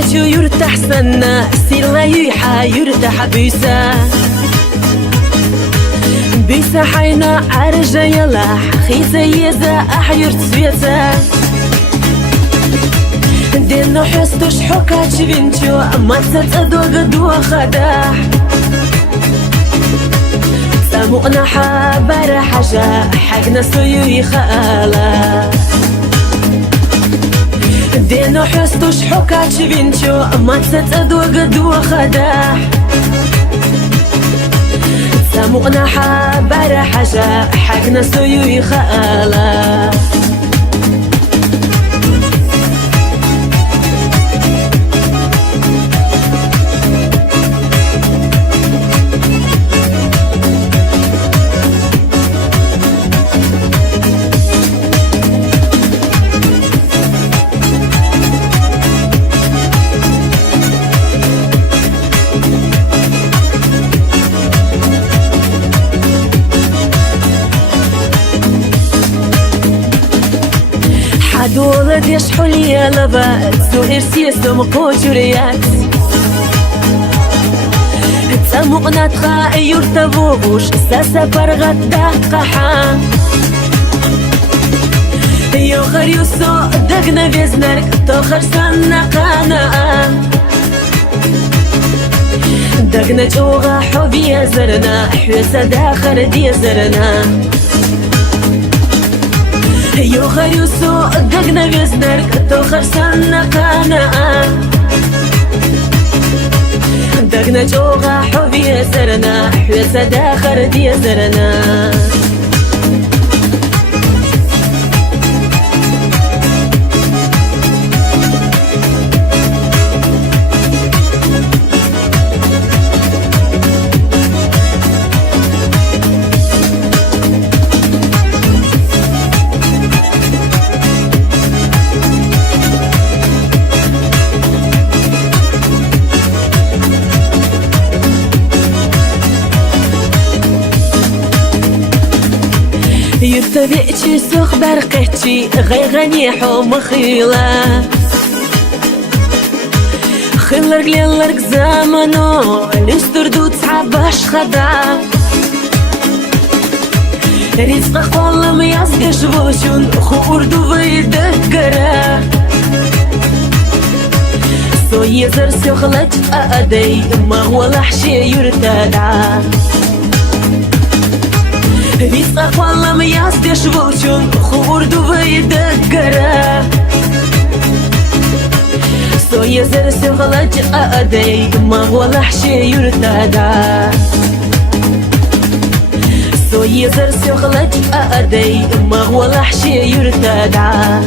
شو يرتاح سنة سير لا يحا يرتاح بيسا حينا عرجة يلاح خيسة يزا أحير تسويتا دينو حستوش حكات شبينتو ما تتدوغ دو خداح سامونا حابر حاجة حقنا سويو يخالا دينو حستوش حكات شبينتو ما تتدوغ دو خداح سامونا حابر حاجة حقنا سويو يخالا دولة يشحو لي لبات سو إرسيس مقوجريات تسمقنا تخاء يرتبوش ساسا برغت دقحا يوخر يوسو دقنا بيزنرك توخر سنة قانا دقنا جوغا حوبي زرنا حوسا داخر دي زرنا يوخر يوسو دقنا بيزنرك توخر سنة قانا دقنا جوغا حوبي زرنا حوسا داخر دي زرنا يرتبئتي سوخ برقتي غيغني حوم خيلة خلرق ليلرق زمنو لستردو تسعباش خدا رزق والله ما يزقش بوشون خوردو بيدكرا سو يزر سوخ لجأدي ما هو لحشي يرتدع رزق والله ما يزدش بوشون خوردو بيدكرا سو يزر سوخ لجأدي ما هو لحشي يرتدع سو يزر سوخ لجأدي ما هو لحشي يرتدع